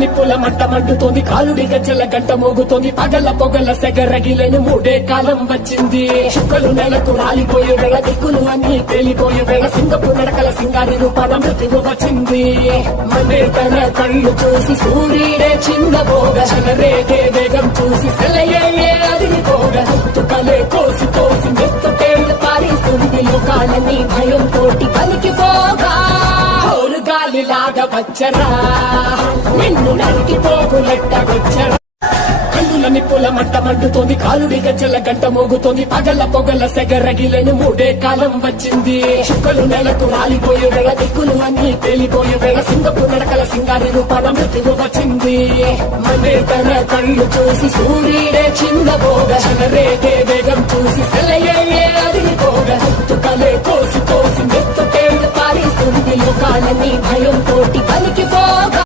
నిప్పుల మంట మండుతోంది, కాలుడి గజ్జల గంట మోగుతోంది, పగల పొగల సెగరగిలేని మూడే కాలం వచ్చింది. చుక్కలు నెలకు రాలిపోయే వేళ, దిక్కులు అన్ని పేలిపోయే వేళ, సింగపు నడకల సింగారి రూపాల మృత్యువు వచ్చింది. మనే తన కళ్ళు చూసి సూర్యుడే చిన్నబోగ, చెలరేగే వేగం చూసి సెలయే అదిరిపోగ, తుకలే కోసి కోసి మెత్తుటేళ్లు పారిస్తుంది, లోకాలని భయం తోటి కలికిపోగా గాలిలాగా వచ్చరా, నిన్ను నరికి పోగులెట్టగొచ్చరా. కందుల నిప్పుల మంట మండుతోంది, కాలుడి గజ్జల గంట మోగుతోంది, పగల పొగల సెగరగిలేని మూడే కాలం వచ్చింది. చుక్కలు నెలకు రాలిపోయే వేళ, దిక్కులు అన్ని పేలిపోయే వేళ, సింగపు నడకల సింగారి రూపాల మృత్యువు వచ్చింది. మనే తన కళ్ళు చూసి సూర్యుడే చిన్నబోగ, చెలరేగే వేగం చూసి సెలయే అదిరిపోగ, తుకలే కోసి కోసి మెత్తుటేళ్లు పారిస్తుంది, లోకాలని భయం తోటి